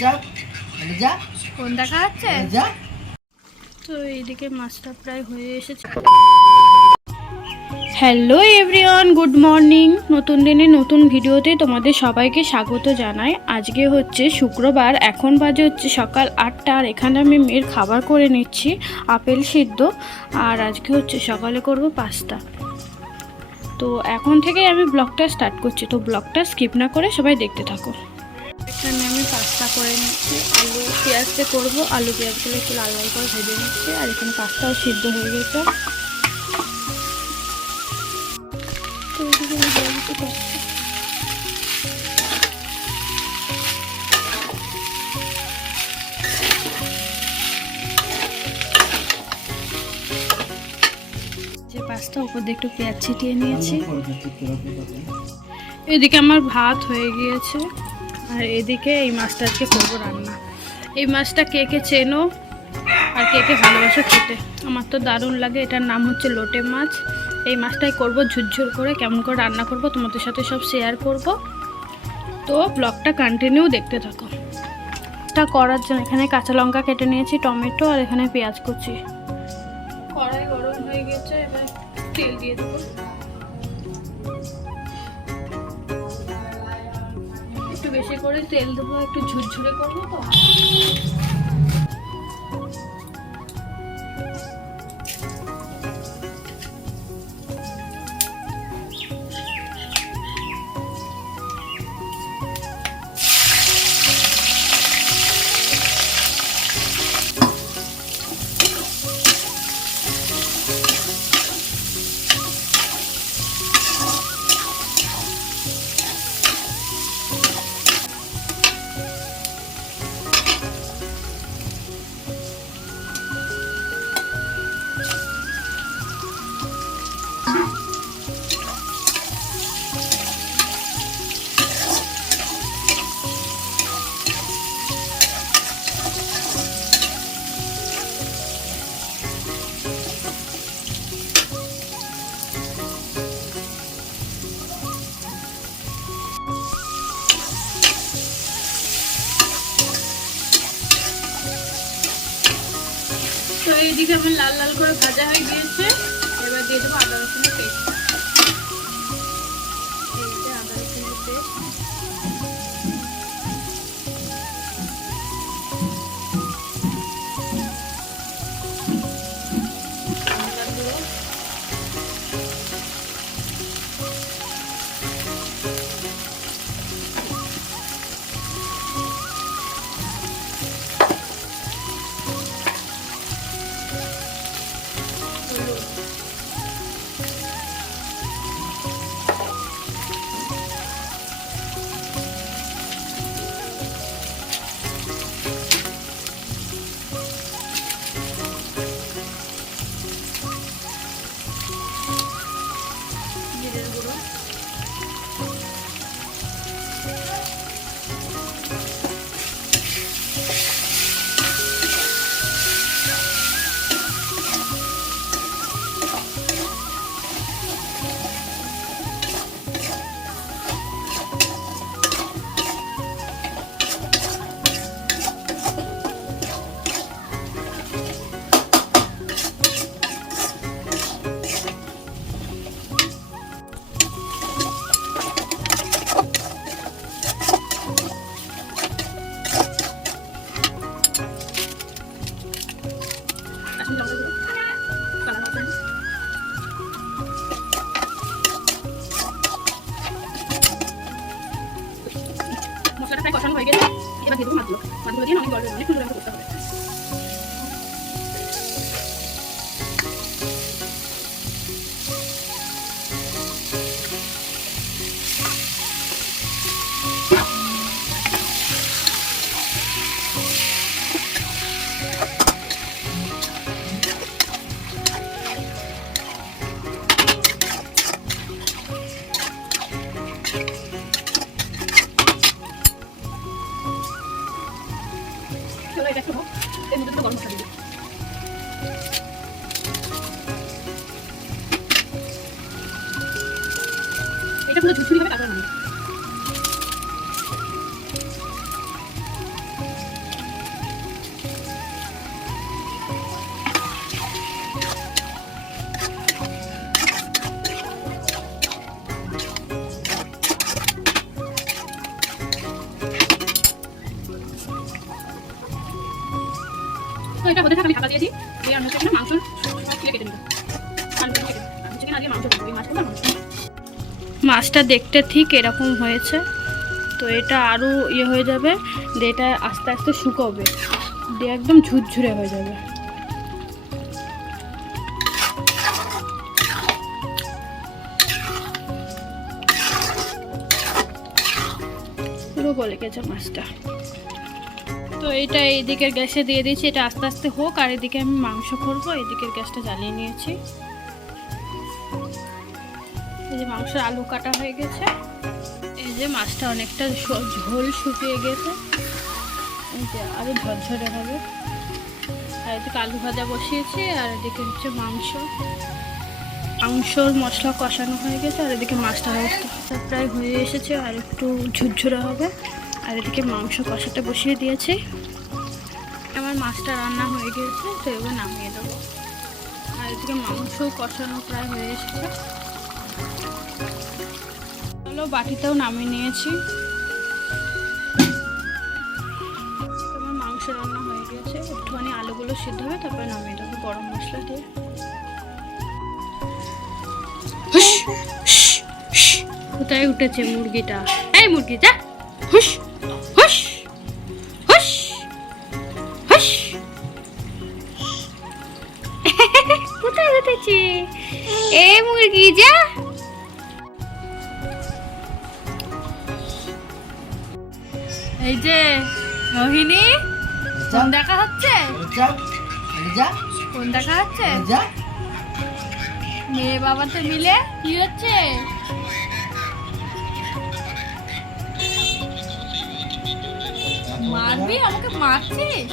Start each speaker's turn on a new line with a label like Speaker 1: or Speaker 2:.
Speaker 1: যা যা।
Speaker 2: কোন দেখা যাচ্ছে?
Speaker 1: যা।
Speaker 2: তো এইদিকে মাছটা প্রায় হয়ে এসেছে। হ্যালো এভরিওয়ান গুড মর্নিং নতুন দিনে নতুন ভিডিওতে তোমাদের সবাইকে স্বাগত জানাই। আজকে হচ্ছে শুক্রবার এখন বাজে হচ্ছে সকাল আটটা আর এখানে আমি মেয়ের খাবার করে নিচ্ছি আপেল সিদ্ধ। আর আজকে হচ্ছে সকালে করব পাস্তা। তো এখন থেকেই আমি ব্লগটা স্টার্ট করছি। তো ব্লগটা স্কিপ না করে সবাই দেখতে থাকো। করে নিচ্ছি। আলু পেঁয়াজ দিয়ে করব। আলু, পেঁয়াজগুলো একটু লাল লাল করে ভেজে নিচ্ছি। আর এখানে পাস্তাও সিদ্ধ হয়ে গেছে। যে পাস্তা দিয়ে একটু পেঁয়াজ ছিটিয়ে নিয়েছি। এদিকে আমার ভাত হয়ে গিয়েছে। আর এদিকে এই মাছটা আজকে করব রান্না। এই মাছটা কে কে চেনো আর কে কে ভালোবাসো খেতে? আমার তো দারুণ লাগে, এটার নাম হচ্ছে লোটে মাছ। এই মাছটাই করব ঝুরঝুর করে, কেমন করে রান্না করব তোমাদের সাথে সব শেয়ার করব। তো ব্লগটা কন্টিনিউ দেখতে থাকো। তা করার জন্য, এখানে কাঁচা লঙ্কা কেটে নিয়েছি, টমেটো আর এখানে পেঁয়াজ কুচি। কড়াই গরম হয়ে গেছে, এবার তেল দিয়ে দেবো। বেশি করে তেল দেবো একটু ঝুরঝুরে করব তো? এইদিকে আমার লাল লাল করে ভাজা হয়ে গিয়েছে। এবার দিয়ে দেবো আদা রসুন পেস্ট। কষানো হয়ে গেছে। এবার দিয়ে দেবো মাছগুলো মাছগুলো দিয়ে অনেক জল অনেক সুন্দর করতে হবে। এটা পুরো ঝুরঝুরিভাবে তারপরে বানাবো এটা হতে থাক আমি ঢাকা দিয়েছি মাছটা দেখতে ঠিক এরকম হয়েছে। তো এটা আরও ইয়ে হয়ে যাবে, দিয়ে এটা আস্তে আস্তে শুকোবে। দিয়ে একদম ঝুরঝুরে হয়ে যাবে। পুরো গলে গেছে মাছটা। তো এটা এই দিকের গ্যাসে দিয়ে দিয়েছি, এটা আস্তে আস্তে হোক, আর এদিকে আমি মাংস করব, এদিকের গ্যাসটা জ্বালিয়ে নিয়েছি। এই যে মাংসের আলু কাটা হয়ে গেছে। এই যে মাছটা অনেকটা ঝোল শুকিয়ে গেছে। এই যে আরও ঝরঝরে হবে। আর এদিকে আলু ভাজা বসিয়েছি, আর এদিকে হচ্ছে মাংস। মাংসর মশলা কষানো হয়ে গেছে, আর এদিকে মাছটা অবস্থা প্রায় হয়ে এসেছে, আর একটু ঝুরঝুরে হবে। আর এদিকে মাংস কষাতে বসিয়ে দিয়েছি। আমার মাছটা রান্না হয়ে গিয়েছে তো এবার নামিয়ে দেবো। আর এদিকে মাংস কষানো প্রায় হয়ে এসেছে। চলো, বাটিতেও নামিয়ে নিয়েছি। আমার মাংস রান্না হয়ে গেছে। একটুখানি আলুগুলো সিদ্ধ হবে, তারপরে নামিয়ে দেবো গরম মশলা দিয়ে। কোথায় উঠেছে মুরগিটা? এই মুরগিটা হুস হুস হুস হুস কোথায় উঠেছে? এ মুরগি, যা। এই যে মোহিনী ফোন দেখা হচ্ছে? ফোন দেখা হচ্ছে? মেয়ে বাবাতে মিলে কি হচ্ছে? মারবি? আমাকে মারছিস?